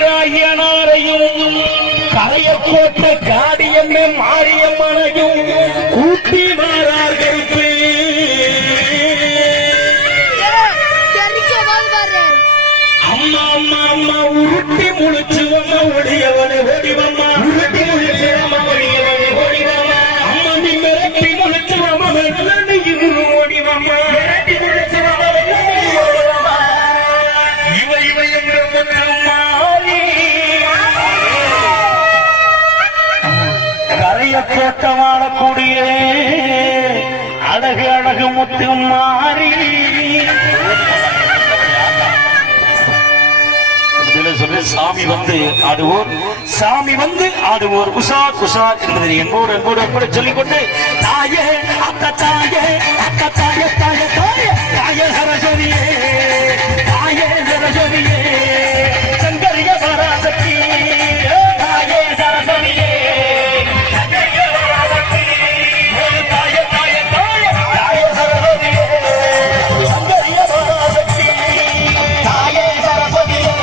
அதிவீராயனாரையும் கரைய போட்ட காடியம்மே மாரியம்மனையும் கூட்டி மாறார்கள். அம்மா அம்மா அம்மா உருட்டி முழிச்சு அம்மா ஒடியவனை ஓடிவம்மா உருட்டி முழிச்சு அம்மா ஒடியவனை ஓடிவம்மா அம்மா நீ மிரட்டி முழிச்சு அம்மா வெள்ளி ஓடிவம்மா மிரட்டி முழிச்சு அம்மா வெள்ளி ஓடிவம்மா இவ இவ என்ற முத்துமாரி கரைய போட்ட வாழக்கூடிய அழகு அழகு முத்துமாரி சாமி வந்து ஆடுவோர், சாமி வந்து ஆடுவோர், குஷா குஷா என்பதை என்போடு என்போடு எப்படி சொல்லிக்கொண்டு தாயே அக்க தாயே அக்க தாய தாய தாய தாய சரஸ்வதியே தாயே சரஸ்வதியே சங்கரிய பராசக்தி தாயே சரஸ்வதியே சங்கரிய பராசக்தி தாய தாய தாய தாய சரஸ்வதியே சங்கரிய பராசக்தி தாயே சரஸ்வதியே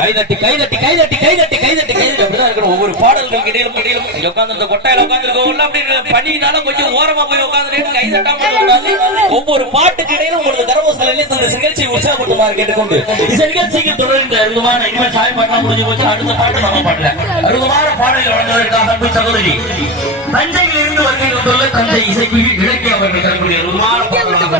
கைதட்டி கைதட்டி கைதட்டி கைதட்டி கைதட்டி கைதட்டி அப்படிதான் இருக்கணும். ஒவ்வொரு பாடல் பாட்டுக்கு இடையில உட்கார்ந்து இந்த கொட்டையில உட்கார்ந்துருக்கோம்ல அப்படின்னு பணியினால கொஞ்சம் ஓரமா போய் உட்கார்ந்து கை தட்டாம ஒவ்வொரு பாட்டுக்கு இடையில உங்களுக்கு தர்மசாலை இந்த நிகழ்ச்சியை உற்சாகப்படுத்துமாறு கேட்டுக்கொண்டு இந்த நிகழ்ச்சிக்கு தொடர்ந்து அருந்தமான இனிமே சாய் பாட்டா முடிஞ்சு போச்சு. அடுத்த பாட்டு நம்ம பாடல அருந்தமான பாடல்கள் வழங்குவதற்காக அன்பு சகோதரி தஞ்சையில் இருந்து வருகை கொண்டுள்ள தஞ்சை இசைக்கு இலக்கிய அவர்கள் தரக்கூடிய அருந்தமான பாடல்களாக